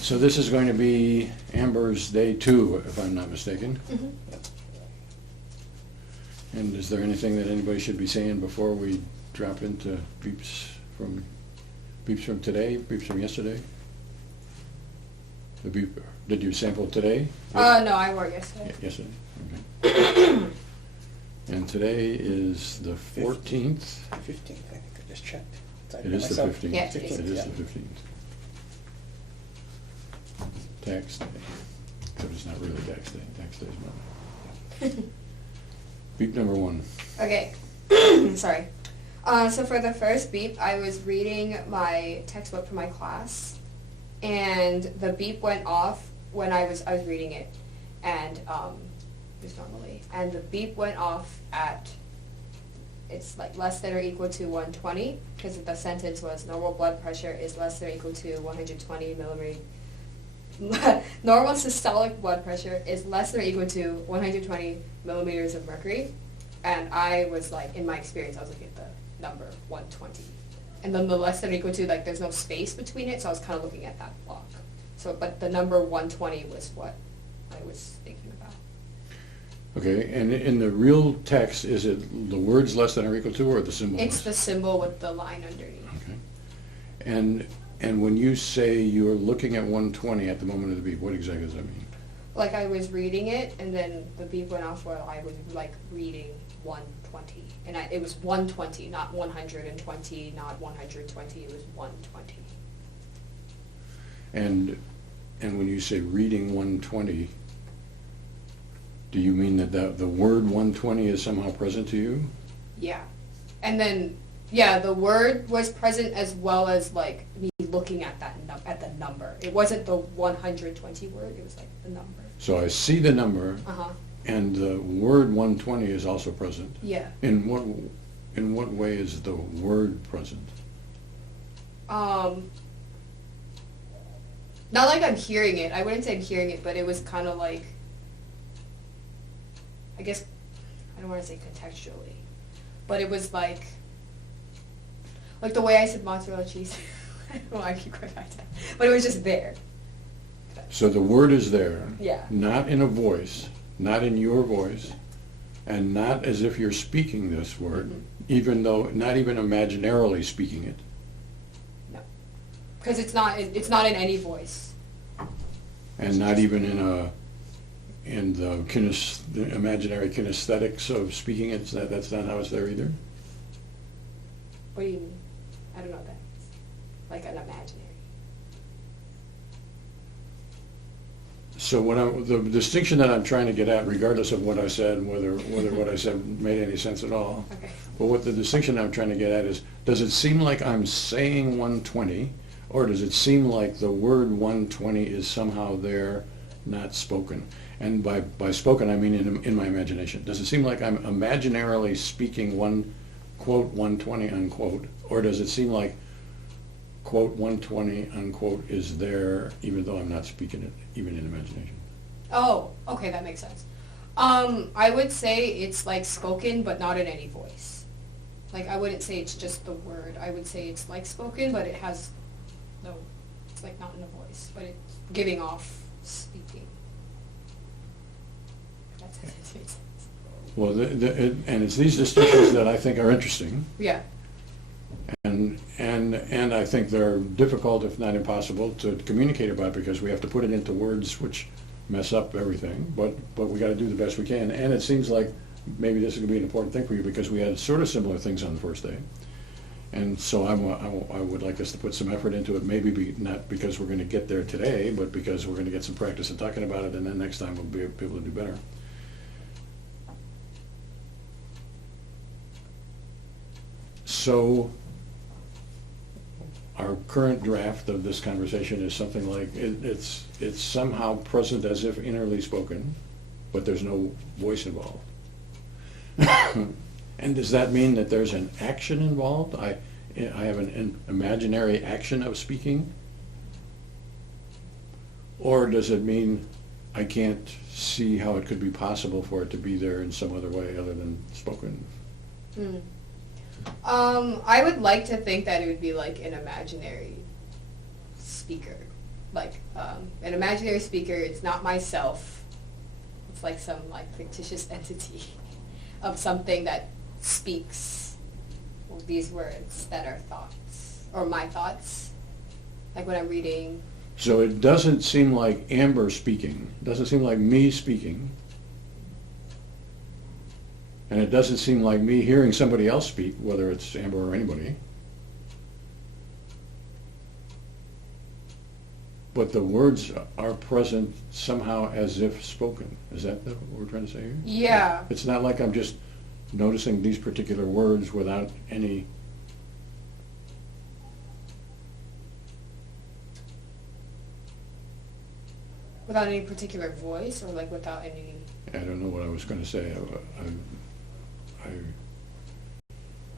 So this is going to be Amber's day 2, if I'm not mistaken. Mhm. And is there anything that anybody should be saying before we drop into beeps from today, beeps from yesterday? The beep, did you sample today? No, I wore it yesterday. Yesterday, okay. And today is the 14th. 15th, I think I just checked. It is the 15th. Yeah, It it is is. the 15th. Tax day. Except it's not really tax day. Tax day is Monday. Beep number 1. Okay, sorry. So for the first beep, I was reading my textbook for my class, and the beep went off when I was reading it, and just normally, and the beep went off at, it's like less than or equal to 120, because the sentence was normal blood pressure is less than or equal to 120 millimeters. Normal systolic blood pressure is less than or equal to 120 millimeters of mercury. And I was like, in my experience, I was looking at the number 120. And then the less than or equal to, like, there's no space between it, so I was kind of looking at that block. So, but the number 120 was what I was thinking about. Okay, and in the real text, is it the words less than or equal to, or the symbol? It's the symbol with the line underneath. Okay. And when you say you're looking at 120 at the moment of the beep, what exactly does that mean? Like, I was reading it, and then the beep went off while I was, like, reading 120. And it was 120, not 120, not 120, it was 120. And when you say reading 120, do you mean that the word 120 is somehow present to you? Yeah. And then, yeah, the word was present as well as, like, me looking at that at the number. It wasn't the 120 word, it was, like, the number. So I see the number, Uh-huh. and the word 120 is also present. Yeah. In what way is the word present? Not like I'm hearing it. I wouldn't say I'm hearing it, but it was kind of like, I guess, I don't want to say contextually, but it was like the way I said mozzarella cheese. I don't know why I keep going back to that. But it was just there. So the word is there, Yeah. not in a voice, not in your voice, and not as if you're speaking this word, even though, not even imaginarily speaking it. No. Because it's not in any voice. And not even in the imaginary kinesthetics of speaking it, that's not how it's there either? What do you mean? I don't know what that means. Like an imaginary. So the distinction that I'm trying to get at, regardless of what I said, whether what I said made any sense at all, Okay. but what the distinction I'm trying to get at is, does it seem like I'm saying 120, or does it seem like the word 120 is somehow there, not spoken? And by spoken, I mean in my imagination. Does it seem like I'm imaginarily speaking quote 120 unquote, or does it seem like quote 120 unquote is there even though I'm not speaking it, even in imagination? Oh, okay, that makes sense. I would say it's like spoken, but not in any voice. Like, I wouldn't say it's just the word. I would say it's like spoken, but it has no, it's like not in a voice, but it's giving off speaking. That's it makes sense. Well, and it's these distinctions that I think are interesting, Yeah. and I think they're difficult, if not impossible, to communicate about because we have to put it into words which mess up everything. But we got to do the best we can. And it seems like maybe this is going to be an important thing for you because we had sort of similar things on the first day. And so I would like us to put some effort into it, maybe not because we're going to get there today, but because we're going to get some practice at talking about it, and then next time we'll be able to do better. So our current draft of this conversation is something like, it's somehow present as if innerly spoken, but there's no voice involved. And does that mean that there's an action involved? I have an imaginary action of speaking? Or does it mean I can't see how it could be possible for it to be there in some other way other than spoken? I would like to think that it would be like an imaginary speaker. like an imaginary speaker. It's not myself. It's like some like fictitious entity of something that speaks these words that are thoughts or my thoughts. Like when I'm reading. So it doesn't seem like Amber speaking. It doesn't seem like me speaking. And it doesn't seem like me hearing somebody else speak, whether it's Amber or anybody. But the words are present somehow as if spoken. Is that what we're trying to say here? Yeah. It's not like I'm just noticing these particular words without any... Without any particular voice, or like without any... I don't know what I was going to say.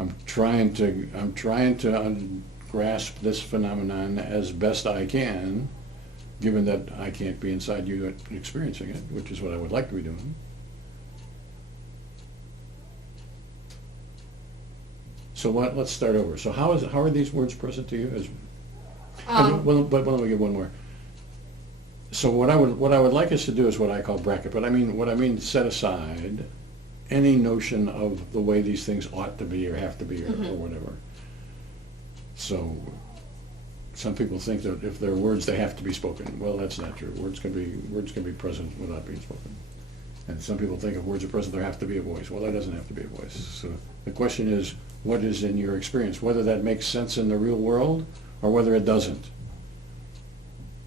I'm trying to grasp this phenomenon as best I can, given that I can't be inside you experiencing it, which is what I would like to be doing. So let's start over. So how are these words present to you? But let me give one more. So what I would like us to do is what I call bracket. But what I mean set aside any notion of the way these things ought to be or have to be or whatever. So some people think that if they're words, they have to be spoken. Well, that's not true. Words can be present without being spoken. And some people think if words are present, there have to be a voice. Well, that doesn't have to be a voice. So the question is, what is in your experience? Whether that makes sense in the real world or whether it doesn't.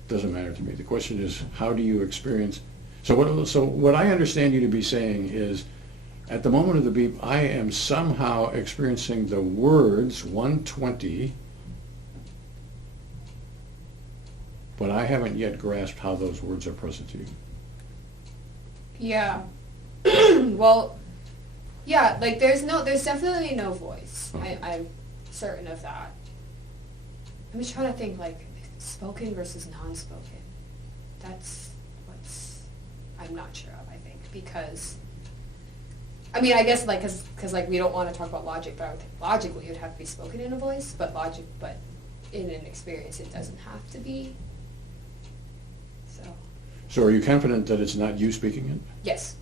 Doesn't matter to me. The question is, how do you experience? So what I understand you to be saying is, at the moment of the beep, I am somehow experiencing the words 120, but I haven't yet grasped how those words are present to you. Yeah. Well, yeah, like there's definitely no voice. Okay. I'm certain of that. I'm just trying to think, like, spoken versus non-spoken. That's what's I'm not sure of, I think, because I guess like because like we don't want to talk about logic, but I would think logically it would have to be spoken in a voice, but in an experience it doesn't have to be. So are you confident that it's not you speaking it? Yes.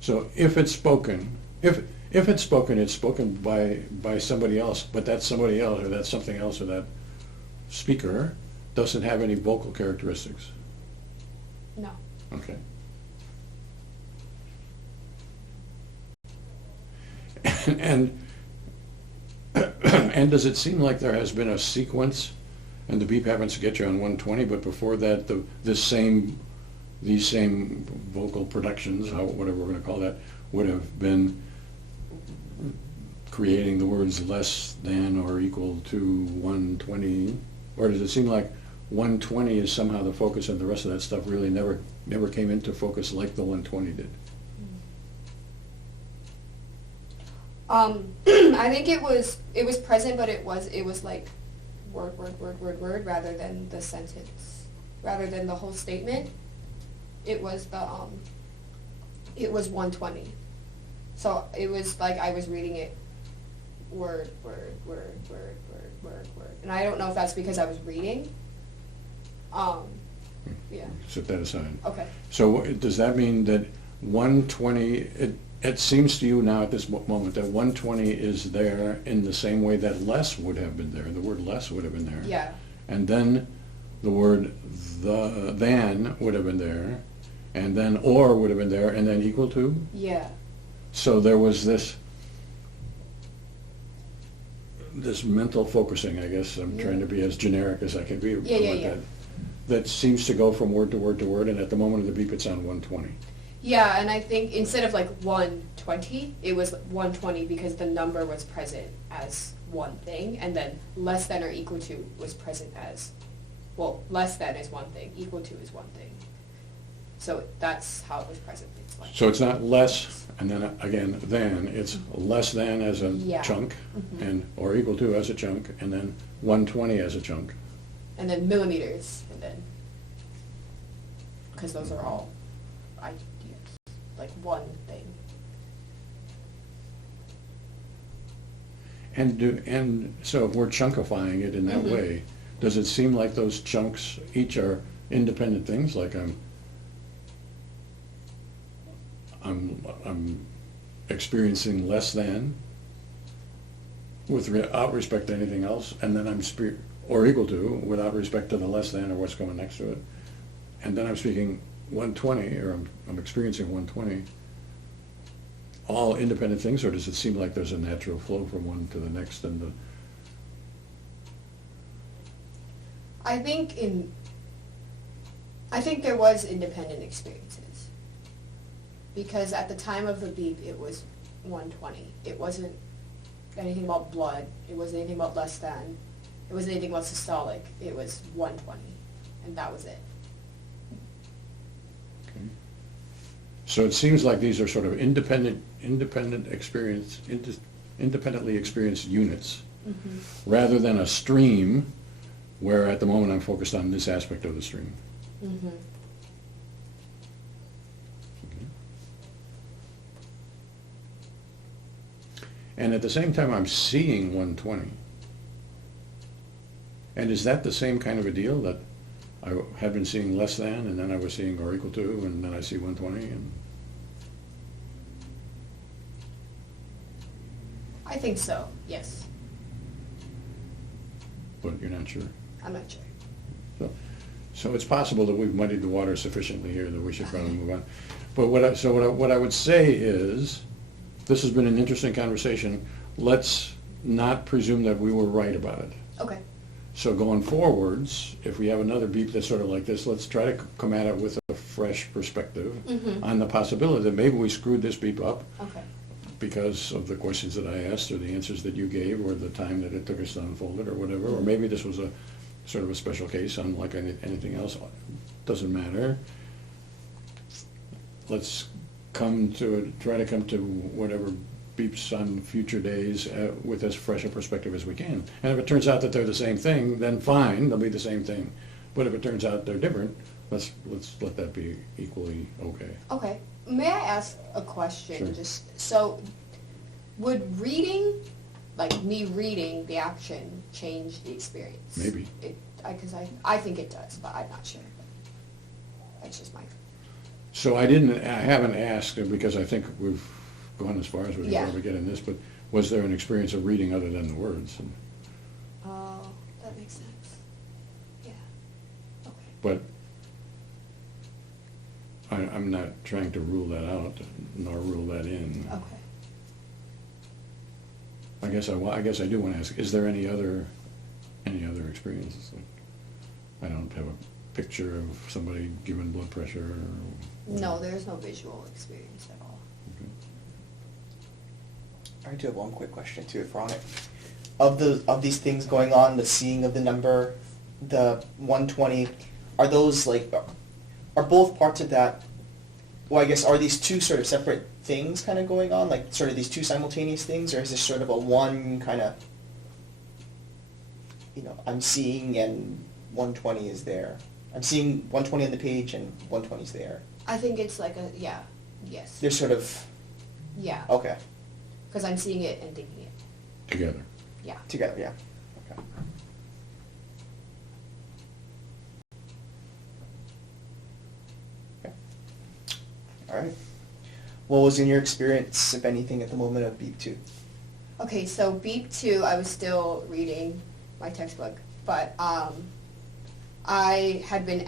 So if it's spoken, it's spoken by somebody else, but that somebody else or that something else or that speaker doesn't have any vocal characteristics. No. Okay. And does it seem like there has been a sequence, and the beep happens to get you on 120, but before that these same vocal productions, whatever we're going to call that, would have been creating the words less than or equal to 120? Or does it seem like 120 is somehow the focus and the rest of that stuff really never came into focus like the 120 did? I think it was present, but it was like word rather than the sentence, rather than the whole statement. It was 120. So it was like I was reading it word. And I don't know if that's because I was reading. Yeah. Set that aside. Okay. So does that mean that 120, it seems to you now at this moment that 120 is there in the same way that less would have been there, the word less would have been there. Yeah. And then the word than would have been there, and then or would have been there, and then equal to? Yeah. So there was this mental focusing, I guess. I'm trying to be as generic as I can be. Yeah. That seems to go from word to word to word, and at the moment of the beep, it's on 120. Yeah, and I think instead of like 120, it was 120 because the number was present as one thing, and then less than or equal to was present as, well, less than is one thing, equal to is one thing. So that's how it was present. It's like So it's not less, and then again, than. It's less than as a chunk, and or equal to as a chunk, and then 120 as a chunk. And then millimeters, and then, because those are all ideas, like one thing. And so if we're chunkifying it in that way, does it seem like those chunks each are independent things, like I'm experiencing less than without respect to anything else, and then or equal to without respect to the less than or what's going next to it, and then I'm speaking 120, or I'm experiencing 120. All independent things, or does it seem like there's a natural flow from one to the next? And I think there was independent experiences, because at the time of the beep it was 120. It wasn't anything about blood. It wasn't anything about less than. It wasn't anything about systolic. It was 120, and that was it. okay. So it seems like these are sort of independently experienced units, rather than a stream, where at the moment I'm focused on this aspect of the stream. Mm-hmm. Okay. And at the same time, I'm seeing 120. And is that the same kind of a deal, that I had been seeing less than, and then I was seeing or equal to, and then I see 120? And I think so, yes. but you're not sure. I'm not sure. So it's possible that we've muddied the water sufficiently here that we should probably move on. But what I would say is, this has been an interesting conversation. Let's not presume that we were right about it. Okay. So going forwards, if we have another beep that's sort of like this, let's try to come at it with a fresh perspective on the possibility that maybe we screwed this beep up Okay. because of the questions that I asked, or the answers that you gave, or the time that it took us to unfold it, or whatever. Or maybe this was a sort of a special case, unlike anything else. Doesn't matter. Let's try to come to whatever beeps on future days with as fresh a perspective as we can. And if it turns out that they're the same thing, then fine, they'll be the same thing. But if it turns out they're different, let's let that be equally okay. Okay. May I ask a question? Sure. Just so, would reading, like me reading the action, change the experience? Maybe. Because I think it does, but I'm not sure. That's just my. So I haven't asked, because I think we've gone as far as we can Yeah. probably get in this, but was there an experience of reading other than the words? And, Oh, that makes sense. Yeah. Okay. but I'm not trying to rule that out, nor rule that in. Okay. I guess I do want to ask, is there any other experiences? Like, I don't have a picture of somebody given blood pressure. No, there's no visual experience at all. Okay. I do have one quick question too, if we're on it. Of these things going on, the seeing of the number, the 120, are those are both parts of that? Well, I guess, are these two sort of separate things kind of going on, like sort of these two simultaneous things, or is this sort of a one kind of, I'm seeing and 120 is there. I'm seeing 120 on the page and 120 is there. I think it's like yes. They're sort of, Yeah. okay, Because I'm seeing it and thinking it. Together. Yeah. together, yeah. Okay. Okay. All right. What was in your experience, if anything, at the moment of Beep 2? Okay, so Beep 2, I was still reading my textbook, but I had been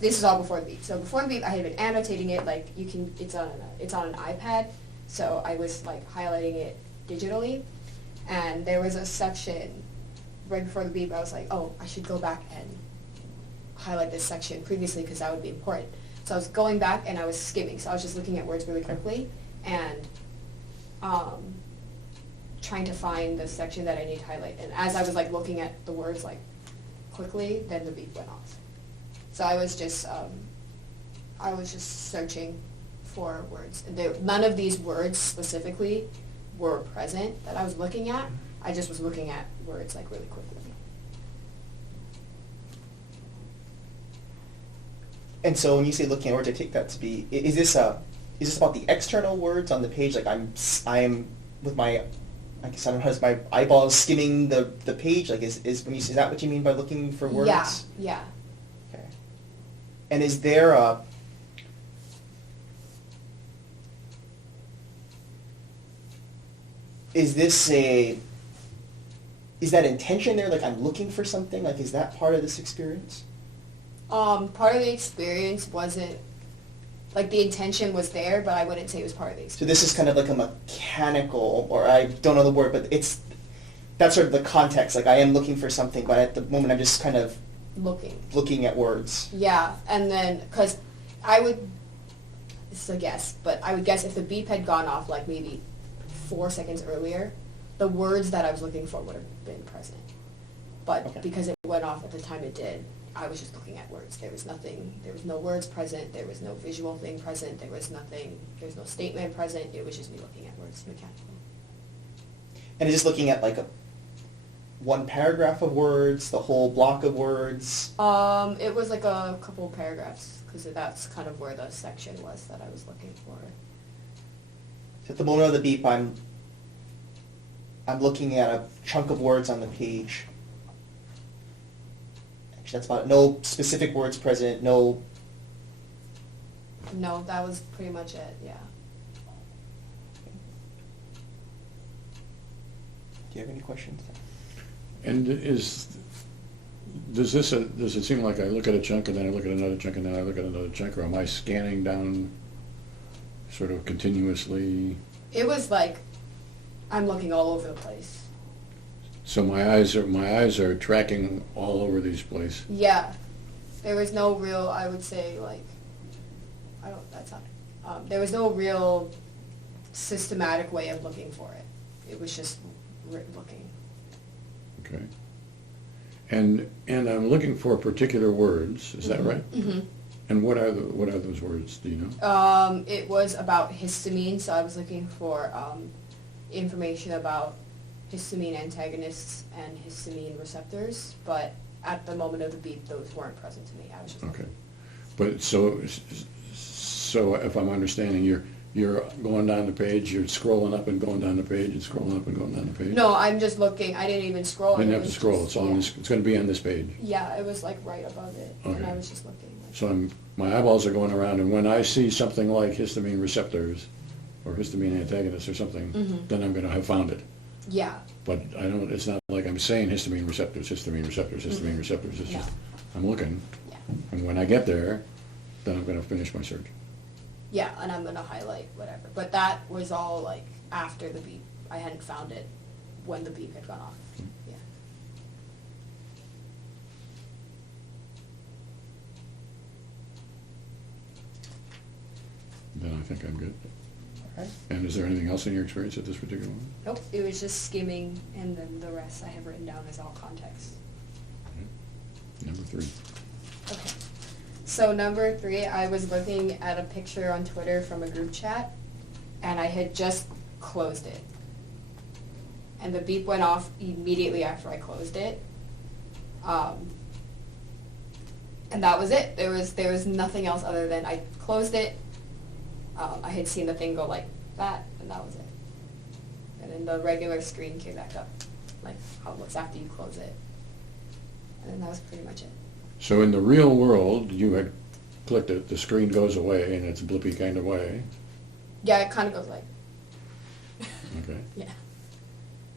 this is all before the Beep. So before the Beep, I had been annotating it, like it's on an iPad, so I was like highlighting it digitally, and there was a section right before the Beep, I was like, oh, I should go back and highlight this section previously because that would be important. So I was going back and I was skimming, so I was just looking at words really quickly and trying to find the section that I need to highlight. And as I was like looking at the words like quickly, then the beep went off. So I was just searching for words. And none of these words specifically were present that I was looking at. I just was looking at words like really quickly. And so when you say looking at words, I take that to be, is this about the external words on the page? Like I'm with my, I guess I don't know, has my eyeballs skimming the page? Like is that what you mean by looking for words? Yeah. Okay. And is there a... Is that intention there? Like, I'm looking for something? Like, is that part of this experience? Part of the experience wasn't, like, the intention was there, but I wouldn't say it was part of the experience. So this is kind of like a mechanical, or I don't know the word, but that's sort of the context. Like, I am looking for something, but at the moment I'm just kind of looking at words. Yeah, and then, because this is a guess, but I would guess if the beep had gone off, like, maybe 4 seconds earlier, the words that I was looking for would have been present. But Okay. because it went off at the time it did, I was just looking at words. There was no words present, there was no visual thing present, there was no statement present, it was just me looking at words mechanically. And just looking at like one paragraph of words, the whole block of words. It was like a couple paragraphs, because that's kind of where the section was that I was looking for. So at the moment of the beep, I'm looking at a chunk of words on the page. Actually, that's about it. No specific words present, no... No, that was pretty much it, yeah. Do you have any questions? And does it seem like I look at a chunk and then I look at another chunk and then I look at another chunk, or am I scanning down sort of continuously? It was like, I'm looking all over the place. So my eyes are tracking all over these places. Yeah. There was no real, I would say, like, there was no real systematic way of looking for it. It was just looking. Okay. And I'm looking for particular words. Is that right? Mm-hmm. And what are those words? Do you know? It was about histamine, so I was looking for information about histamine antagonists and histamine receptors, but at the moment of the beep, those weren't present to me. I was just Okay. But so if I'm understanding, you're going down the page, you're scrolling up and going down the page, and scrolling up and going down the page? No, I'm just looking. I didn't even scroll. You didn't have to scroll. It's on. Yeah. It's going to be on this page. Yeah, it was like right above it, and Okay. I was just looking. So my eyeballs are going around, and when I see something like histamine receptors or histamine antagonists or something, Mhm. then I'm going to have found it. Yeah. But it's not like I'm saying histamine receptors, histamine receptors, histamine Mhm. receptors. It's No. just, I'm looking, Yeah. and when I get there, then I'm going to finish my search. Yeah, and I'm gonna highlight whatever. But that was all like after the beep. I hadn't found it when the beep had gone off. Yeah. Then I think I'm good. All right. And is there anything else in your experience at this particular one? Nope, it was just skimming, and then the rest I have written down as all context. Number 3. Okay. So number 3, I was looking at a picture on Twitter from a group chat, and I had just closed it. And the beep went off immediately after I closed it. And that was it. There was nothing else other than I closed it. I had seen the thing go like that, and that was it. And then the regular screen came back up, like how it looks after you close it. And then that was pretty much it. So in the real world, you had clicked it, the screen goes away in its blippy kind of way. Yeah, it kind of goes like. Okay. Yeah.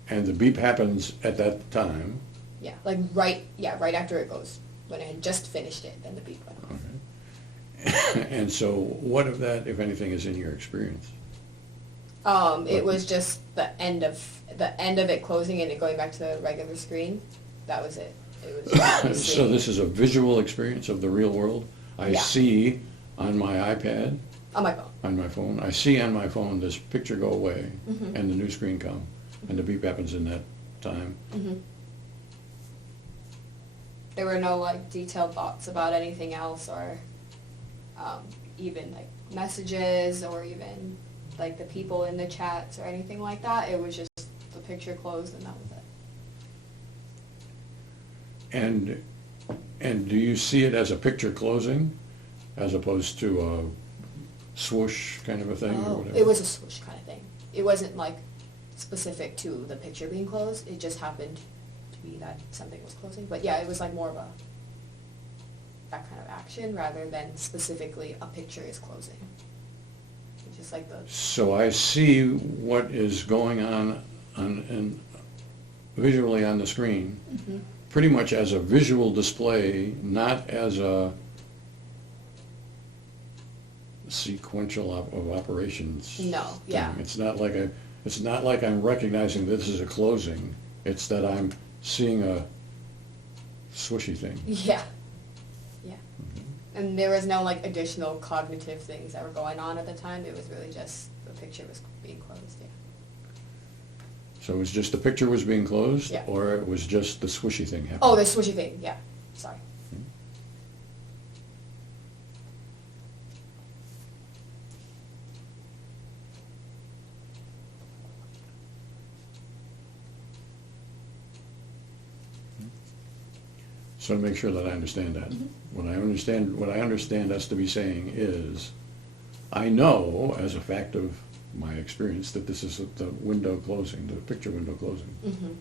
And the beep happens at that time. Yeah, like right after it goes. When I had just finished it, then the beep went off. Okay. And so what of that, if anything, is in your experience? It was just the end of it closing and it going back to the regular screen. That was it. It was So this is a visual experience of the real world. I Yeah. see on my iPad, on my phone. on my phone, I see on my phone this picture go away Mhm. and the new screen come, and the beep happens in that time. Mhm. There were no like detailed thoughts about anything else, or even like messages, or even like the people in the chats or anything like that. It was just the picture closed and that was it. And do you see it as a picture closing as opposed to a swoosh kind of a thing or whatever? It was a swoosh kind of thing. It wasn't like specific to the picture being closed. It just happened to be that something was closing. But yeah, it was like more of a that kind of action rather than specifically a picture is closing. It's just like the, So I see what is going on and visually on the screen, pretty much as a visual display, not as a sequential of operations. No, thing. yeah. It's not like I'm recognizing this is a closing. It's that I'm seeing a swishy thing. yeah, yeah. And there was no like additional cognitive things that were going on at the time. It was really just the picture was being closed, yeah. So it was just the picture was being closed, Yeah. or it was just the swishy thing happening? Oh, the swishy thing, yeah, sorry. So to make sure that I understand that, what I understand us to be saying is, I know as a fact of my experience that this is the window closing, the picture window closing.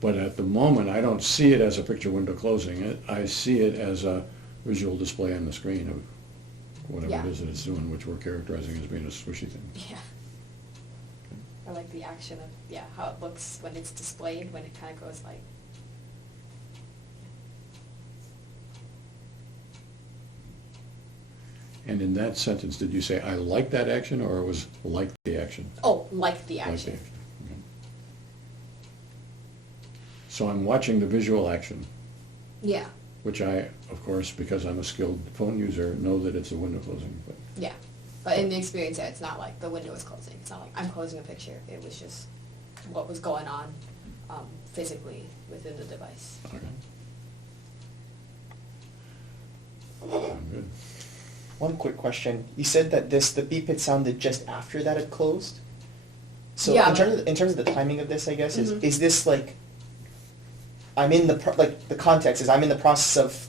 But at the moment, I don't see it as a picture window closing. I see it as a visual display on the screen of whatever Yeah. it is that it's doing, which we're characterizing as being a swishy thing. Yeah. I like the action of, yeah, how it looks when it's displayed, when it kind of goes like, And in that sentence, did you say, I like that action, or it was like the action? oh, like the Like the action. action. Okay. So I'm watching the visual action, Yeah, which I, of course, because I'm a skilled phone user, know that it's a window closing. But yeah. But in the experience, yeah, it's not like the window is closing. It's not like I'm closing a picture. It was just what was going on physically within the device. okay. I'm good. One quick question. You said that the beep had sounded just after that had closed. So Yeah, in terms of the timing of this, I guess, Mhm. is this like I'm in the context is I'm in the process of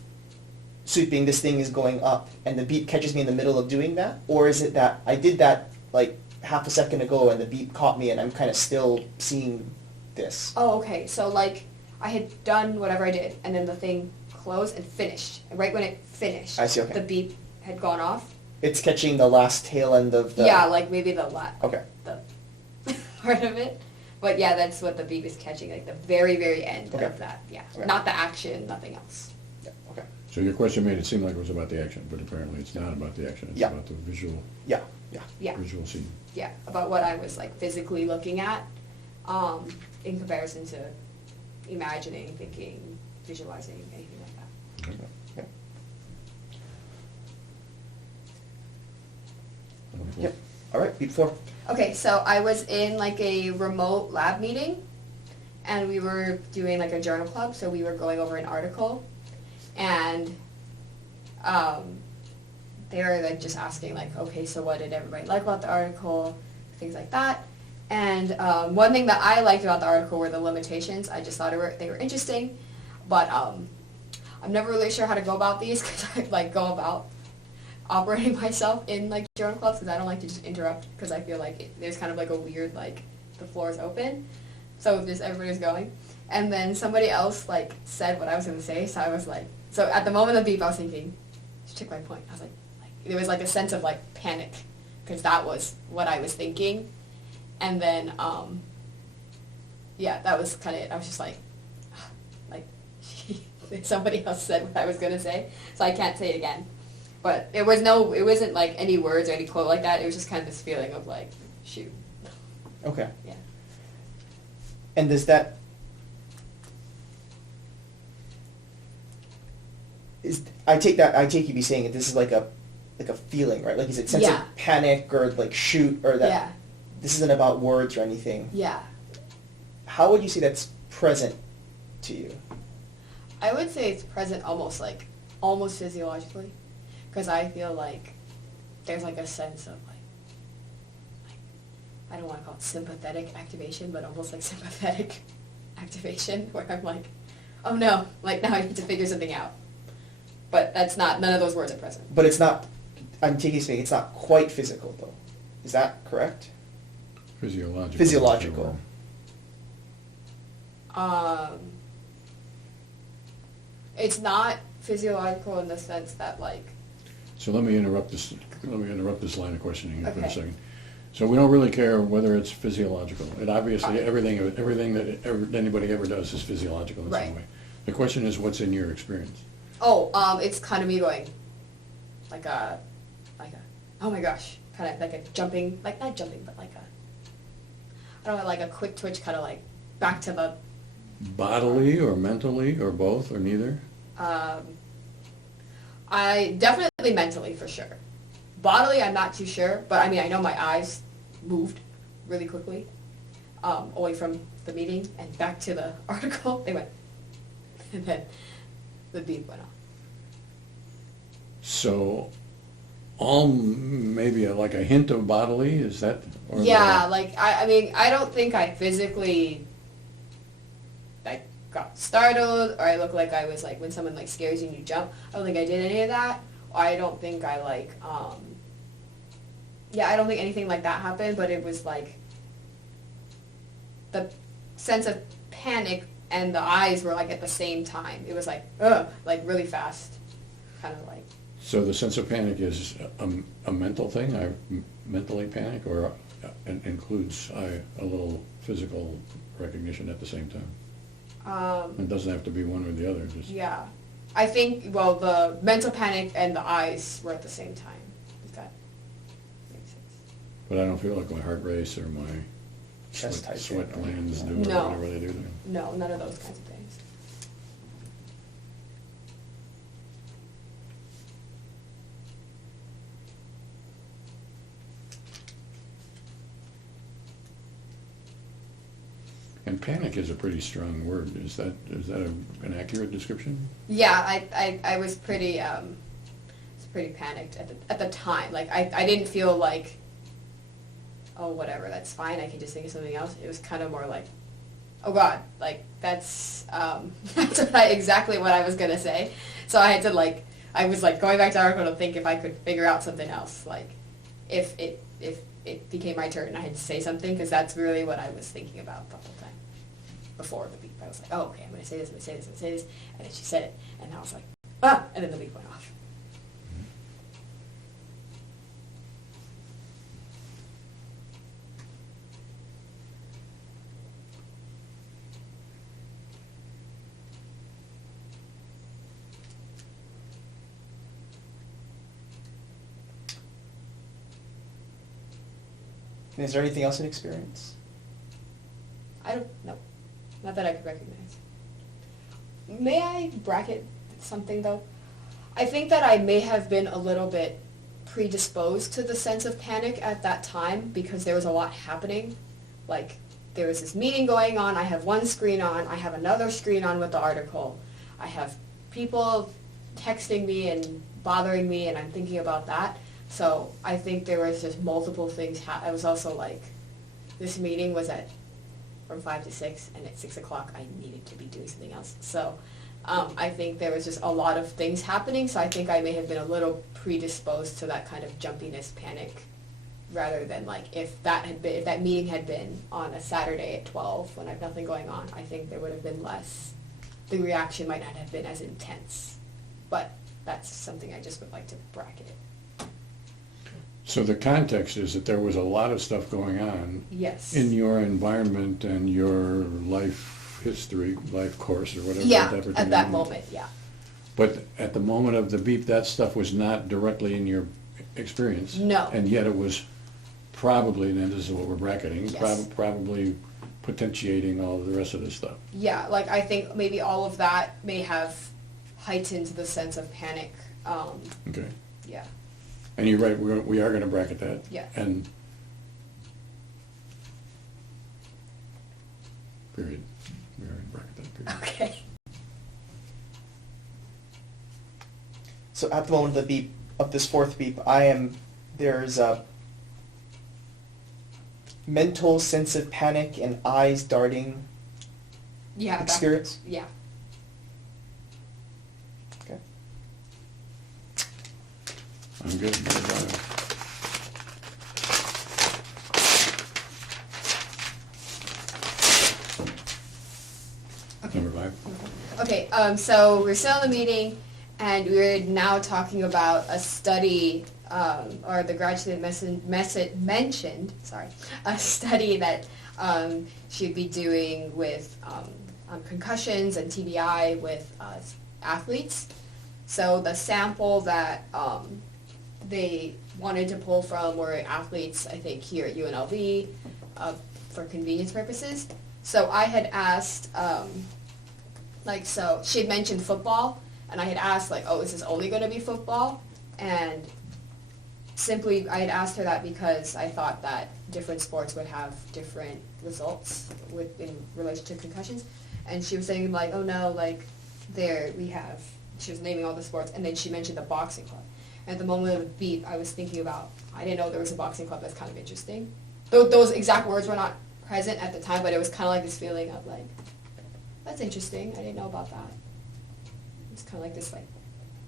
sweeping, this thing is going up, and the beep catches me in the middle of doing that, or is it that I did that like half a second ago and the beep caught me and I'm kind of still seeing this? Oh, okay. So like I had done whatever I did, and then the thing closed and finished. And right when it finished, I see, okay. the beep had gone off. It's catching the last tail end of the. Yeah, like maybe the Okay. the part of it. But yeah, that's what the beep is catching, like the very, very end Okay. of that. Yeah, Okay. not the action, nothing else. Yeah, okay. So your question made it seem like it was about the action, but apparently it's not about the action. It's Yeah. about the visual Yeah, yeah. Yeah, visual scene. yeah, about what I was like physically looking at, in comparison to imagining, thinking, visualizing, anything like that. Okay. Okay. Wonderful. Yep. All right, beep 4. Okay, so I was in like a remote lab meeting, and we were doing like a journal club, so we were going over an article, and they were like just asking like, okay, so what did everybody like about the article, things like that. And one thing that I liked about the article were the limitations. I just thought they were interesting, but I'm never really sure how to go about these because I like go about operating myself in like journal clubs because I don't like to just interrupt because I feel like there's kind of like a weird like the floor is open, so just everybody's going, and then somebody else like said what I was gonna say, so I was like, so at the moment of beep I was thinking, just took my point. I was like there was like a sense of like panic because that was what I was thinking, and then yeah, that was kind of it. I was just like somebody else said what I was gonna say, so I can't say it again. But it wasn't like any words or any quote like that. It was just kind of this feeling of like, shoot. Okay. Yeah. And does that I take you be saying it, this is like a feeling, right? Like is it sense Yeah. of panic or like shoot or that Yeah. this isn't about words or anything. Yeah. How would you say that's present to you? I would say it's present almost physiologically, because I feel like there's like a sense of like I don't want to call it sympathetic activation, but almost like sympathetic activation, where I'm like, oh no, like now I need to figure something out. But none of those words are present. But it's not, I'm taking you saying it's not quite physical though. Is that correct? Physiological. Physiological. It's not physiological in the sense that, like, So let me interrupt this line of questioning here for a Okay. second. So we don't really care whether it's physiological. It obviously, Right. everything that anybody ever does is physiological in Right. some way. The question is, what's in your experience? it's kind of me going, like a, oh my gosh, kind of like a jumping, like not jumping, but like a, I don't know, like a quick twitch, kind of like back to the, Bodily or mentally or both or neither? I definitely mentally for sure. Bodily, I'm not too sure, but I mean, I know my eyes moved really quickly, away from the meeting and back to the article. They went, and then the beep went off. So, maybe like a hint of bodily, is that? Or Yeah, like, I mean, I don't think I physically, like, got startled, or I look like I was, like, when someone, like, scares you and you jump. I don't think I did any of that. I don't think I, like, I don't think anything like that happened, but it was, like, the sense of panic and the eyes were, like, at the same time. It was, like, ugh, like, really fast, kind of, like. So the sense of panic is a mental thing? I mentally panic, or includes a little physical recognition at the same time? It doesn't have to be one or the other. Just Yeah. I think, well, the mental panic and the eyes were at the same time. If that makes sense. But I don't feel like my heart race or my Chest tight, sweat yeah. glands do No. whatever they do. No, none of those kinds of things. And panic is a pretty strong word. Is that an accurate description? Yeah, I was pretty panicked at the time. Like, I didn't feel like, oh, whatever, that's fine, I can just think of something else. It was kind of more like, oh God, like, that's that's exactly what I was going to say. So I had to, like, I was, like, going back to the article to think if I could figure out something else, like, if it became my turn and I had to say something, because that's really what I was thinking about the whole time. Before the beep, I was like, oh, okay, I'm going to say this, I'm going to say this, I'm going to say this, and then she said it, and I was like, ah, and then the beep went off. And is there anything else in experience? I don't know. Not that I could recognize. May I bracket something, though? I think that I may have been a little bit predisposed to the sense of panic at that time because there was a lot happening. Like, there was this meeting going on, I have one screen on, I have another screen on with the article, I have people texting me and bothering me, and I'm thinking about that. So I think there was just multiple things. I was also like, this meeting was from 5 to 6, and at 6 o'clock I needed to be doing something else. So I think there was just a lot of things happening, so I think I may have been a little predisposed to that kind of jumpiness, panic, rather than like if that meeting had been on a Saturday at 12 when I have nothing going on, I think there would have been less, the reaction might not have been as intense. But that's something I just would like to bracket. So the context is that there was a lot of stuff going on Yes. in your environment and your life history, life course, or whatever. Yeah, whatever at that name. moment, yeah. But at the moment of the beep, that stuff was not directly in your experience. No. And yet it was probably, and this is what we're bracketing, Yes. probably potentiating all of the rest of this stuff. Yeah, like I think maybe all of that may have heightened the sense of panic. Okay. Yeah. And you're right, we are going to bracket that. Yeah. And period. We are going to bracket that, period. Okay. So at the moment of the beep, of this fourth beep, there's a mental sense of panic and eyes darting Yeah. experience. Yeah. Okay. I'm good. Okay. Number 5. Okay, so we're still in the meeting, And we're now talking about a study, or the graduate mentioned, a study that she'd be doing with concussions and TBI with athletes. So the sample that they wanted to pull from were athletes, I think, here at UNLV for convenience purposes. So I had asked, so she had mentioned football, and I had asked, is this only going to be football? And simply, I had asked her that because I thought that different sports would have different results in relation to concussions. And she was saying, oh no, she was naming all the sports, and then she mentioned the boxing club. And at the moment of the beep, I was thinking about, I didn't know there was a boxing club. That's kind of interesting. Those exact words were not present at the time, but it was kind of like this feeling of that's interesting. I didn't know about that. It's kind of like this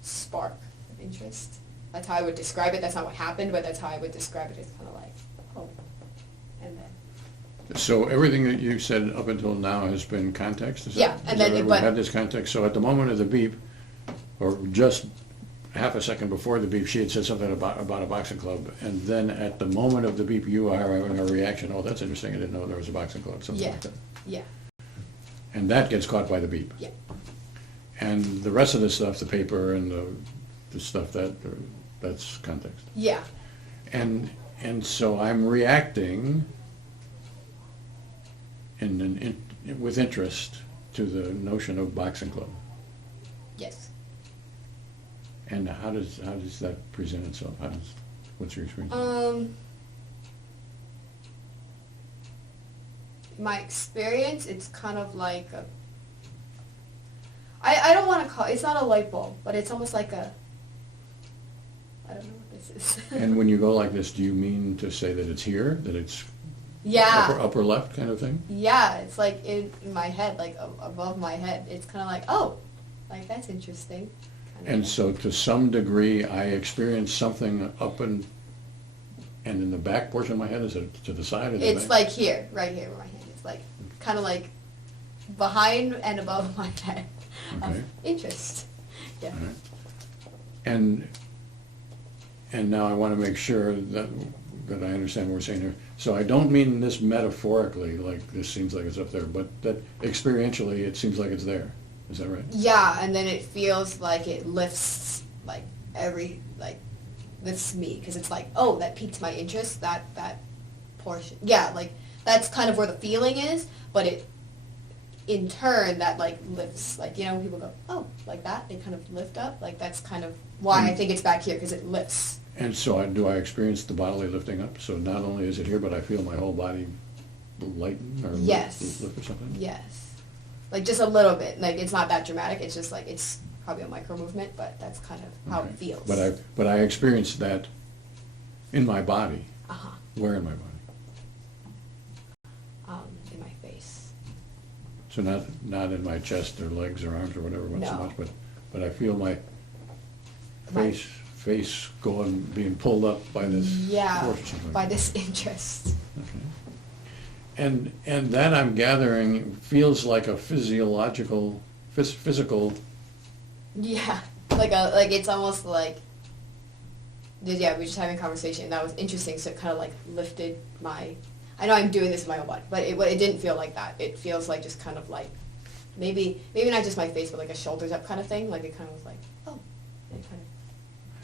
spark of interest. That's how I would describe it. That's not what happened, but that's how I would describe it. It's kind of oh, and then. So everything that you said up until now has been context? Yeah, and then we had this context. So at the moment of the beep, or just half a second before the beep, she had said something about a boxing club, and then at the moment of the beep, you are having a reaction. Oh, that's interesting. I didn't know there was a boxing club. Something like that. Yeah. And that gets caught by the beep. Yeah. And the rest of the stuff, the paper and the stuff that's context. Yeah. And so I'm reacting with interest to the notion of boxing club. Yes. And how does that present itself? What's your experience? My experience, it's kind of like I don't want to call it's not a light bulb, but it's almost like I don't know what this is. And when you go like this, do you mean to say that it's here, that it's upper left kind of thing? Yeah, it's in my head, above my head. It's kind of that's interesting. And so to some degree, I experience something up and in the back portion of my head. Is it to the side? It's right here where my hand is. Kind of behind and above my head. Okay. Of interest. Yeah. All right. And now I want to make sure that I understand what we're saying here. So I don't mean this metaphorically, this seems like it's up there, but that experientially it seems like it's there. Is that right? Yeah, and then it feels like it lifts, lifts me, because it's that piqued my interest, that portion. Yeah, that's kind of where the feeling is, but it, in turn, that lifts, people go, oh, like that, they kind of lift up, that's kind of why I think it's back here, because it lifts. And so do I experience the bodily lifting up? So not only is it here, but I feel my whole body lighten or lift or something? Yes. Just a little bit. It's not that dramatic. It's just it's probably a micro movement, but that's kind of how it feels. But I experience that in my body. Uh-huh. Where in my body? In my face. So not in my chest or legs or arms or whatever, not so much, but I feel my face being pulled up by this force or something. By this interest. Okay. And that, I'm gathering, feels like a physical. Yeah, it's almost we're just having a conversation, and that was interesting. So it kind of lifted my. I know I'm doing this in my own body, but it didn't feel like that. It feels just kind of maybe not just my face, but a shoulders up kind of thing. It kind of was oh, and it kind of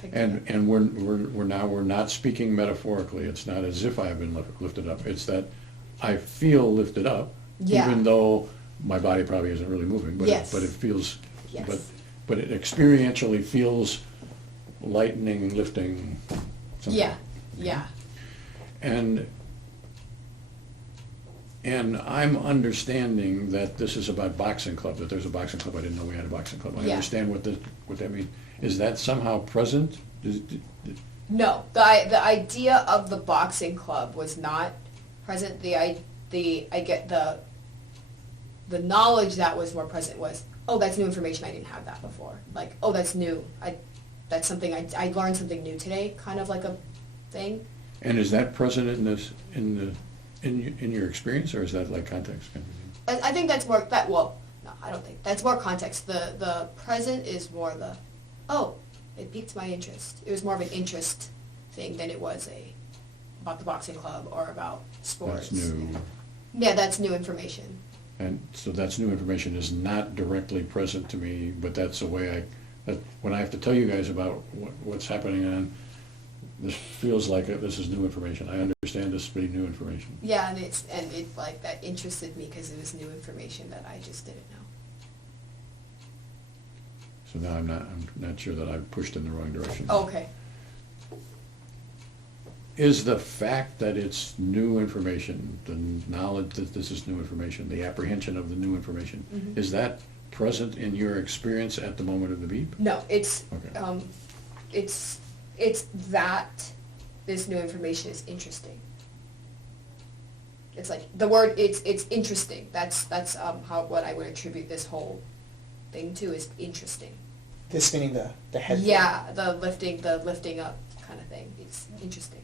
picked me up. And we're not speaking metaphorically. It's not as if I have been lifted up. It's that I feel lifted up, even though my body probably isn't really moving. But but it feels, but it experientially feels lightening, lifting. Something. Yeah. And I'm understanding that this is about boxing club. That there's a boxing club. I didn't know we had a boxing club. I understand what that means. Is that somehow present? No, the idea of the boxing club was not present. I get the knowledge that was more present was, oh, that's new information, I didn't have that before. Oh, that's new. That's something I learned something new today, kind of a thing. And is that present in your experience, or is that context kind of thing? I think that's more no, I don't think that's more context. The present is more oh, it piqued my interest. It was more of an interest thing than it was about the boxing club or about sports. That's new. Yeah, that's new information. And so that's new information is not directly present to me, but that's the way when I have to tell you guys about what's happening on, this feels like this is new information. I understand this to be new information. Yeah, and it like that interested me because it was new information that I just didn't know. So now I'm not sure that I've pushed in the wrong direction. Okay. Is the fact that it's new information, the knowledge that this is new information, the apprehension of the new information, Mhm. is that present in your experience at the moment of the beep? No, it's Okay. it's that this new information is interesting. It's like the word it's interesting. That's what I would attribute this whole thing to is interesting. This meaning the head. Yeah, the lifting up kind of thing. It's interesting.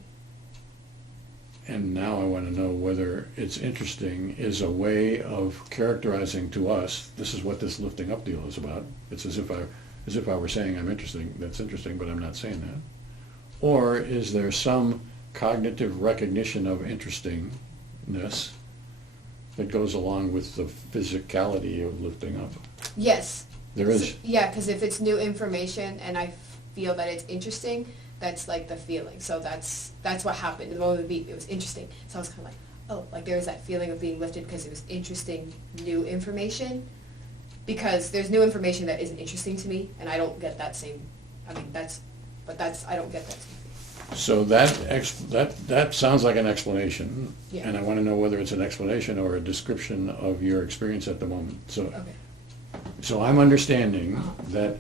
And now I want to know whether it's interesting is a way of characterizing to us, this is what this lifting up deal is about. It's as if I were saying I'm interesting, that's interesting, but I'm not saying that. Or is there some cognitive recognition of interestingness that goes along with the physicality of lifting up? Yes. There is. Yeah, because if it's new information and I feel that it's interesting, that's like the feeling. So that's what happened. In the moment of the beep, it was interesting. So I was kind of like, oh, like there was that feeling of being lifted because it was interesting new information. Because there's new information that isn't interesting to me, and I don't get that same. I mean, I don't get that same. So that sounds like an explanation, Yeah. and I want to know whether it's an explanation or a description of your experience at the moment. So, Okay. so I'm understanding that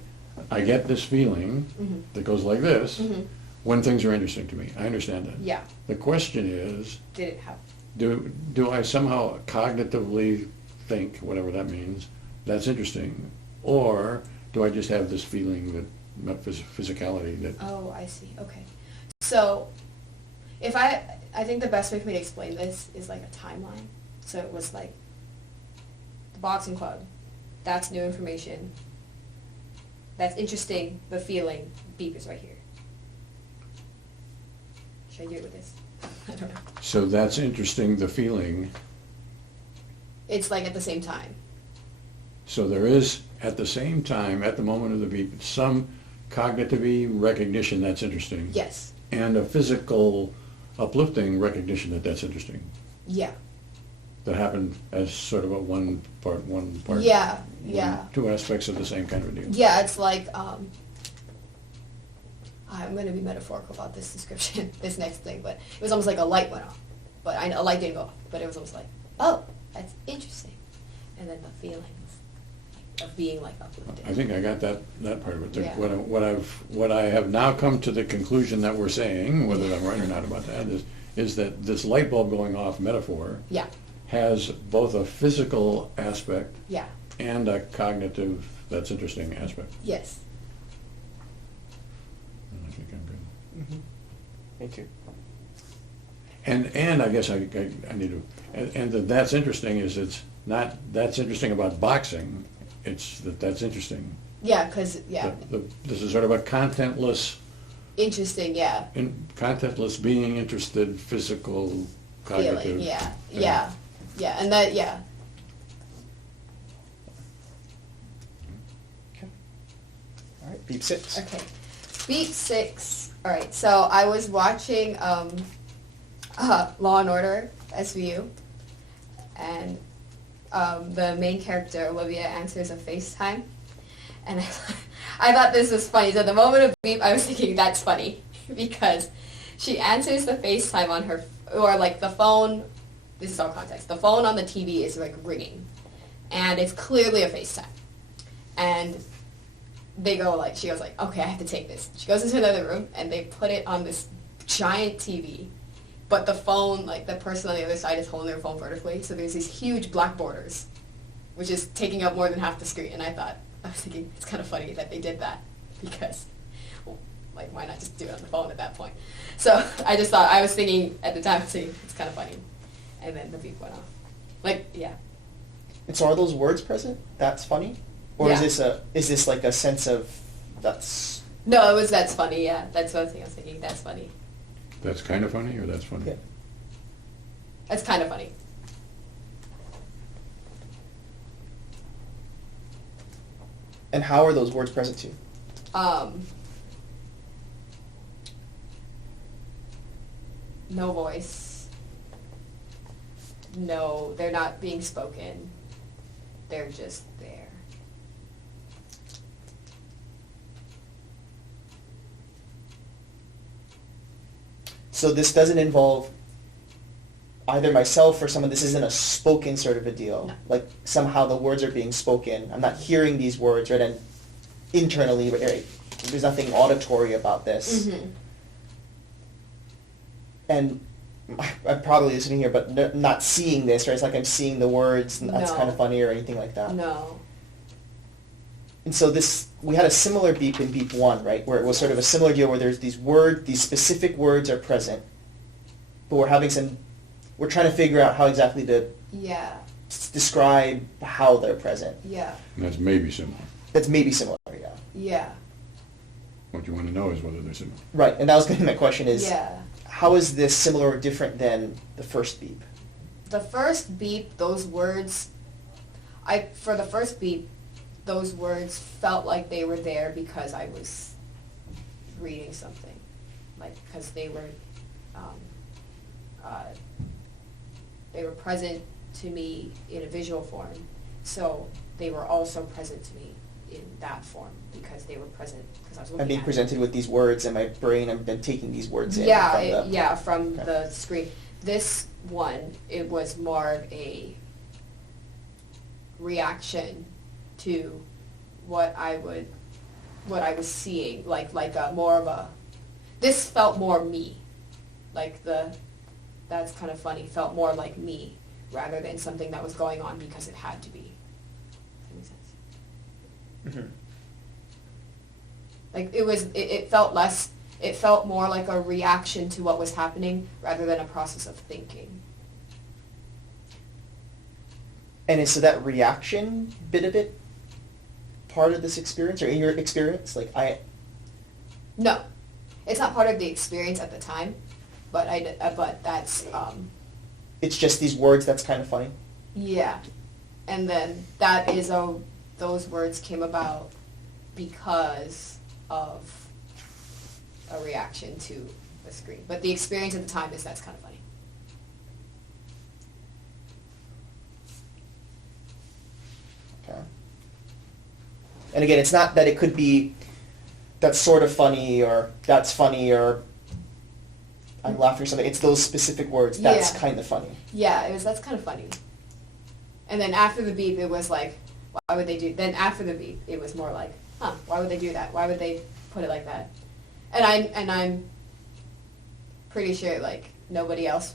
I get this feeling Mhm. that goes like this Mhm. when things are interesting to me. I understand that. Yeah. The question is, Did it have? do I somehow cognitively think, whatever that means, that's interesting, or do I just have this feeling that physicality that? Oh, I see. Okay. So, if I think the best way for me to explain this is like a timeline. So it was like the boxing club. That's new information. That's interesting. The feeling. Beep is right here. Should I do it with this? I don't know. So that's interesting, the feeling. It's like at the same time. So there is, at the same time, at the moment of the beep, some cognitive recognition that's interesting. Yes. And a physical uplifting recognition that that's interesting. Yeah. That happened as sort of a one part. Yeah. Yeah. Two aspects of the same kind of a deal. Yeah, it's like, I'm going to be metaphorical about this description, this next thing, but it was almost like a light went off. But a light didn't go off, but it was almost like, oh, that's interesting. And then the feelings of being like uplifted. I think I got that part of it. Yeah. What I have now come to the conclusion that we're saying, whether I'm right or not about that, is that this light bulb going off metaphor Yeah. has both a physical aspect Yeah. and a cognitive, that's interesting aspect. Yes. I think I'm good. Mm-hmm. Me too. And I guess I need to, and that's interesting is it's not, that's interesting about boxing, it's that's interesting. Yeah, because, yeah. This is sort of a contentless, Interesting, yeah. contentless being interested, physical, cognitive. Feeling, yeah. thing. Yeah. Yeah, and that, yeah. Okay. All right. Beep 6. Okay. Beat 6. All right, so I was watching Law and Order, SVU, and the main character, Olivia, answers a FaceTime, and I thought this was funny. So at the moment of beep, I was thinking that's funny, because she answers the FaceTime on her, or like the phone, this is all context, the phone on the TV is like ringing, and it's clearly a FaceTime, and they go like, she goes like, okay, I have to take this. She goes into another room, and they put it on this giant TV, but the phone, like the person on the other side is holding their phone vertically, so there's these huge black borders, which is taking up more than half the screen, and I was thinking, it's kind of funny that they did that, because, well, like, why not just do it on the phone at that point? So I just thought, I was thinking, at the time, I was thinking, it's kind of funny, and then the beep went off. Like, yeah. And so are those words present? That's funny? Or Yeah. is this like a sense of That's No, that's funny, yeah. That's one thing I was thinking, that's funny. That's kind of funny, or that's funny? yeah. That's kind of funny. And how are those words present to you? No voice. No, they're not being spoken. They're just there. So this doesn't involve either myself or someone. This isn't a spoken sort of a deal. No. Like somehow the words are being spoken. I'm not hearing these words, right? And internally, right? There's nothing auditory about this. Mm-hmm. And I'm probably listening here, but not seeing this, right? It's like I'm seeing the words, and that's No. kind of funny or anything like that. No. And so we had a similar beep in beep 1, right? Where it was sort of a similar deal where there's these specific words are present, but we're trying to figure out how exactly to Yeah. describe how they're present. Yeah. And that's maybe similar. That's maybe similar, yeah. Yeah. What you want to know is whether they're similar. Right, and that was going to be my question is, Yeah. how is this similar or different than the first beep? The first beep, those words, for the first beep, those words felt like they were there because I was reading something, like because they were present to me in a visual form, so they were also present to me in that form because they were present because I was looking I'm being at presented with these words in my brain. I've been taking these words in. Yeah, from Okay. the screen. This one, it was more of a reaction to what I was seeing, like a more of a. This felt more me, like that's kind of funny. Felt more like me rather than something that was going on because it had to be. Does that make sense? Mhm. Like it felt less. It felt more like a reaction to what was happening rather than a process of thinking. And is so that reaction bit of it part of this experience, or in your experience? No, it's not part of the experience at the time, but but that's it's just these words that's kind of funny. yeah, and then those words came about because of a reaction to the screen. But the experience at the time is that's kind of funny. Okay. And again, it's not that it could be that's sort of funny or that's funny or I'm laughing or something. It's those specific words that's Yeah. kind of funny. Yeah, that's kind of funny. And then after the beep, it was like, why would they do? Then after the beep, it was more like, why would they do that? Why would they put it like that? And I'm pretty sure like nobody else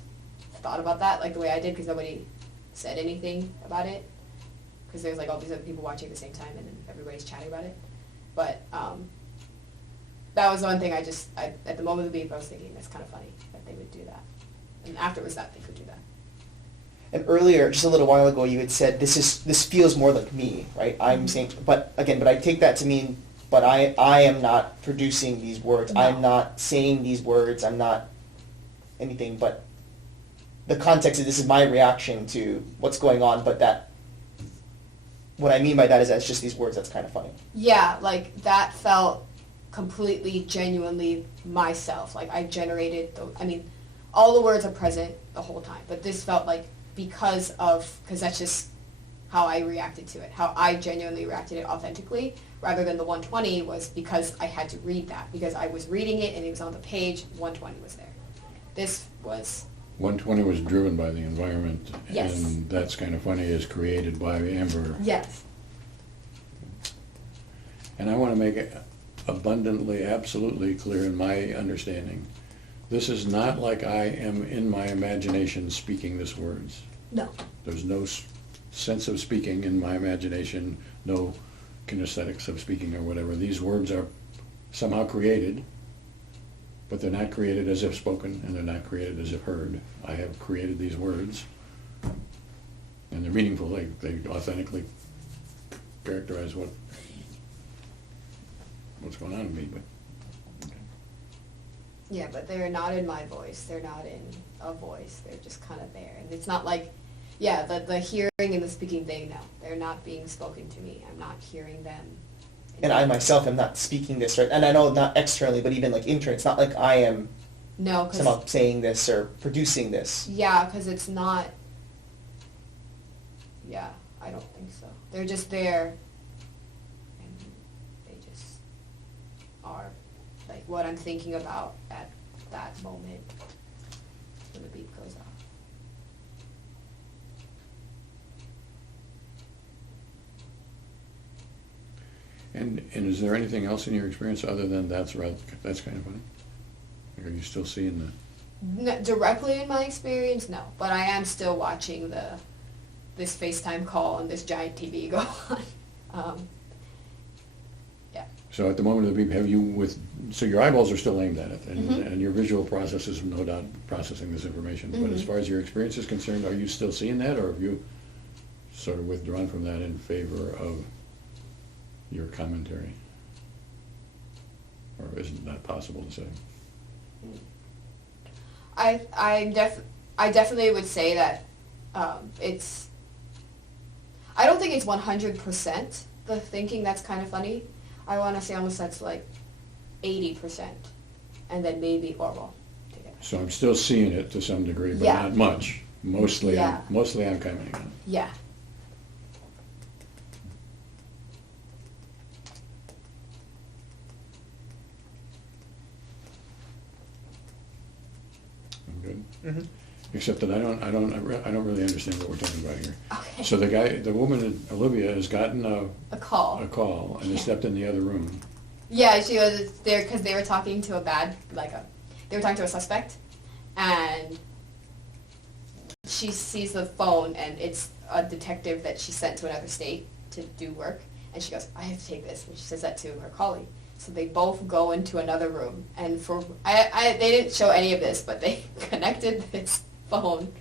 thought about that like the way I did because nobody said anything about it because there's like all these other people watching at the same time and then everybody's chatting about it. But that was the one thing I at the moment of the beep I was thinking that's kind of funny that they would do that. And afterwards that they could do that. And earlier, just a little while ago, you had said this feels more like me, right? I'm saying, but I take that to mean, but I am not producing these words. No. I'm not saying these words. I'm not anything. But the context of this is my reaction to what's going on. But what I mean by that is that's just these words. That's kind of funny. Yeah, like that felt completely, genuinely myself. Like I generated all the words are present the whole time, but this felt like because that's just how I reacted to it, how I genuinely reacted it authentically, rather than the 120 was because I had to read that, because I was reading it and it was on the page, 120 was there. This was... 120 was driven by the environment, Yes. and That's Kind of Funny is created by Amber. Yes. And I want to make it abundantly, absolutely clear in my understanding. This is not like I am in my imagination speaking these words. No. There's no sense of speaking in my imagination, no kinesthetics of speaking or whatever. These words are somehow created, but they're not created as if spoken, and they're not created as if heard. I have created these words, and they're meaningful. They authentically characterize what what's going on in me, but, okay. Yeah, but they're not in my voice. They're not in a voice. They're just kind of there. And it's not like, yeah, the hearing and the speaking thing, no. They're not being spoken to me. I'm not hearing them. And I myself am not speaking this, right? And I know not externally, but even like internally. It's not like I am No, somehow because, saying this or producing this. yeah, because it's not, yeah, I don't think so. They're just there, and they just are, like, what I'm thinking about at that moment when the beep goes off. And is there anything else in your experience other than that's kind of funny? Like, are you still seeing the? Directly in my experience, no. But I am still watching this FaceTime call and this giant TV go on. Yeah. So at the moment of the beep, so your eyeballs are still aimed at it, and, Mhm. and your visual process is no doubt processing this information. But as Mhm. far as your experience is concerned, are you still seeing that, or have you sort of withdrawn from that in favor of your commentary? Or isn't that possible to say? I definitely would say that it's. I don't think it's 100% the thinking that's kind of funny. I want to say almost that's like 80%, and then maybe together. So I'm still seeing it to some degree, but Yeah. not much. Mostly, Yeah. I'm commenting on it. Yeah. I'm good. Mm-hmm. Except that I don't really understand what we're talking about here. Okay. So the woman, Olivia, has gotten A call. and has Yeah. stepped in the other room. Yeah, she was there because they were talking to they were talking to a suspect, and she sees the phone, and it's a detective that she sent to another state to do work, and she goes, "I have to take this," and she says that to her colleague. So they both go into another room, and they didn't show any of this, but they connected this phone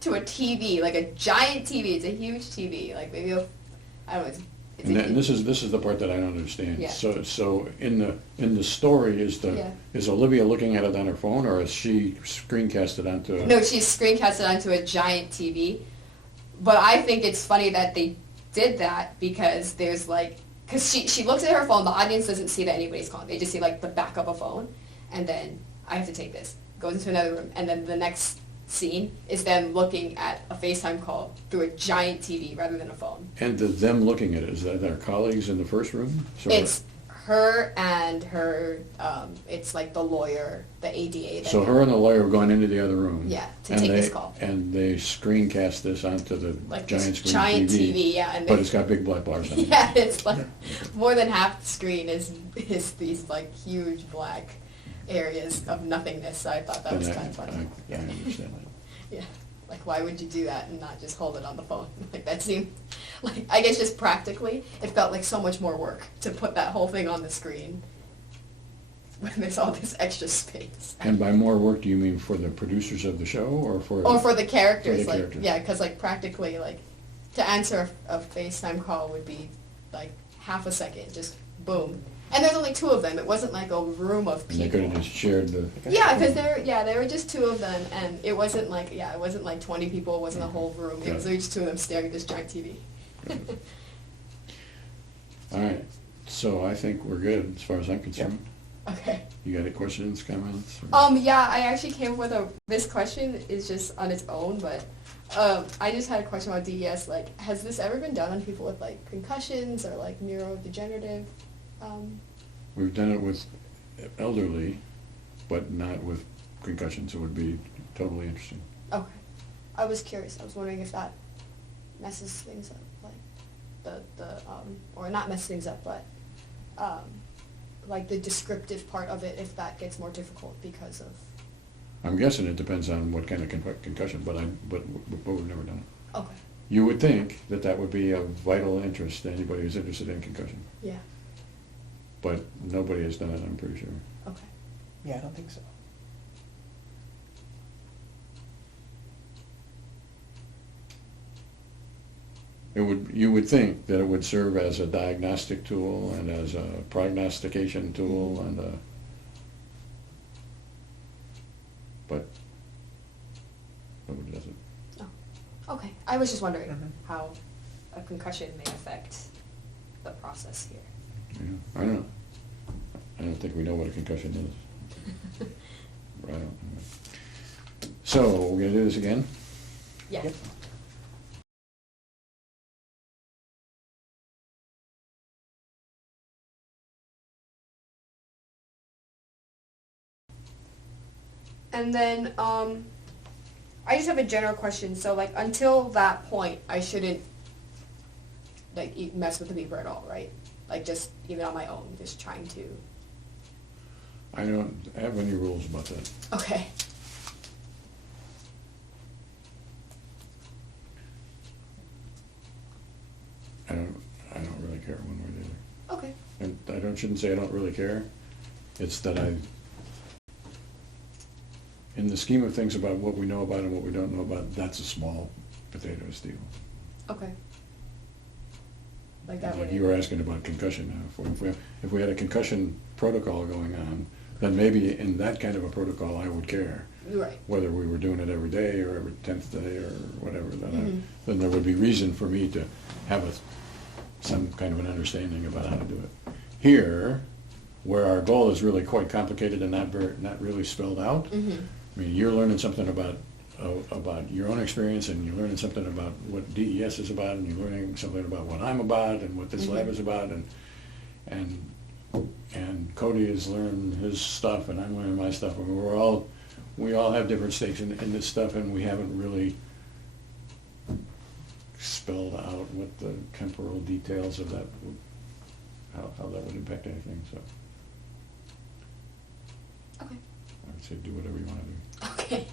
to a TV, like a giant TV. It's a huge TV, like maybe I don't know. It's And this is the part that I don't understand. Yeah. So in the story Yeah. is Olivia looking at it on her phone, or is she screencasted onto? No, she's screencasted onto a giant TV. But I think it's funny that they did that because because she looks at her phone, the audience doesn't see that anybody's calling. They just see like the back of a phone, and then I have to take this. Goes into another room, and then the next scene is them looking at a FaceTime call through a giant TV rather than a phone. And them looking at it, is that their colleagues in the first room? So It's her and her, it's like the lawyer, the ADA. So her and the lawyer have gone into the other room. Yeah, to and take they, this call. And they screencast this onto the Like giant this screen giant TV. TV, yeah. And But it's got big black bars on it. yeah, it's like more than half the screen is these like huge black areas of nothingness. So I thought that was kind of funny. I understand that. Yeah, like why would you do that and not just hold it on the phone? Like that seemed, like I guess just practically, it felt like so much more work to put that whole thing on the screen when there's all this extra space. And by more work, do you mean for the producers of the show, or for? Or for the characters, For the like characters. yeah, because like practically, like to answer a FaceTime call would be like half a second, just boom. And there's only two of them. It wasn't like a room of And people. they could have just shared the. Yeah, because there were just two of them, and it wasn't like 20 people. It wasn't a whole room. It was Yeah. just two of them staring at this giant TV. All right, so I think we're good as far as I'm concerned. Okay. You got any questions, comments? or- Yeah, I actually came up with this question is just on its own, but I just had a question about DES. Like, has this ever been done on people with like concussions or like neurodegenerative? We've done it with elderly, but not with concussions. It would be totally interesting. Okay. I was curious. I was wondering if that messes things up, like or not mess things up, but like the descriptive part of it, if that gets more difficult because of. I'm guessing it depends on what kind of concussion, but we've never done it. Okay. You would think that would be of vital interest to anybody who's interested in concussion, Yeah. but nobody has done it, I'm pretty sure. Okay. Yeah, I don't think so. you would think that it would serve as a diagnostic tool and as a prognostication tool and but it doesn't. Oh, okay. I was just wondering Mhm. how a concussion may affect the process here. Yeah, I don't think we know what a concussion is. I don't. So, we're gonna do this again? Yeah. Yep. And then, I just have a general question. So, like, until that point, I shouldn't, like, mess with the beeper at all, right? Like, just, even on my own, just trying to. I don't have any rules about that. Okay. I don't really care one way or the other. Okay. And shouldn't say I don't really care. It's that in the scheme of things about what we know about and what we don't know about, that's a small potatoes deal. Okay. Like that Like would. you were asking about concussion now. If we had a concussion protocol going on, then maybe in that kind of a protocol I would care. Right. Whether we were doing it every day or every 10th day or whatever, Mhm. then there would be reason for me to have some kind of an understanding about how to do it. Here, where our goal is really quite complicated and not really spelled out, Mm-hmm. I mean, you're learning something about your own experience, and you're learning something about what DES is about, and you're learning something about what I'm about and what this Mhm. lab is about, and Cody is learning his stuff, and I'm learning my stuff, and we all have different stakes in this stuff, and we haven't really spelled out what the temporal details of that how that would impact anything. So Okay. I would say do whatever you want to do. Okay.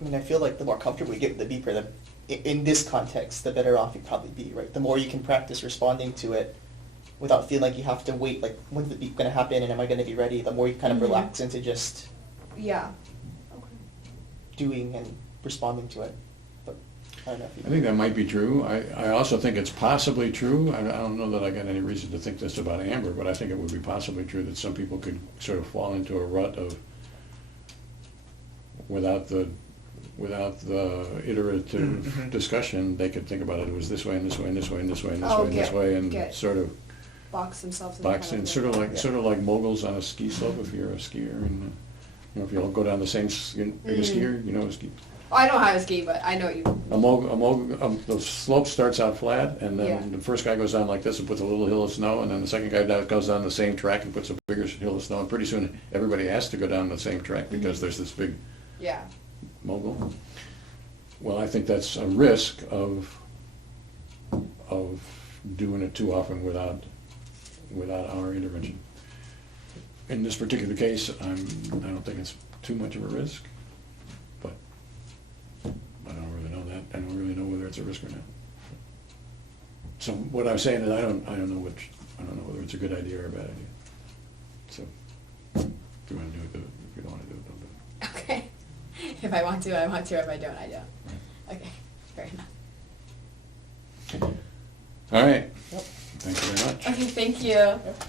I mean, I feel like the more comfortable you get with the beeper, in this context, the better off you'd probably be, right? The more you can practice responding to it without feeling like you have to wait, like, when's the beep going to happen and am I going to be ready? The more you kind of Mhm. relax into just Yeah. Okay. doing and responding to it. But I don't know if you I think that might be true. I also think it's possibly true. I don't know that I got any reason to think this about Amber, but I think it would be possibly true that some people could sort of fall into a rut of without the iterative Mhm. discussion, they could think about it was this way and this way and this way and this way and this Oh, way and this way and get sort of Box themselves in. box in, sort of like moguls on a ski slope if you're a skier, and if you all go down the same. Are you a skier? You know a ski. Oh, I don't know how to ski, but I know you. The slope starts out flat, and then Yeah. the first guy goes down like this and puts a little hill of snow, and then the second guy goes down the same track and puts a bigger hill of snow, and pretty soon everybody has to go down the same track because there's this big Yeah. mogul. Well, I think that's a risk of doing it too often without our intervention. In this particular case, I don't think it's too much of a risk, but I don't really know that. I don't really know whether it's a risk or not. So what I'm saying is I don't know whether it's a good idea or a bad idea. So if you want to do it, do it. If you don't want to do it, don't do it. Okay. If I want to, I want to. If I don't, I don't. Okay. Fair enough. All right. Yep. Thank you very much. Okay. Thank you. Yep.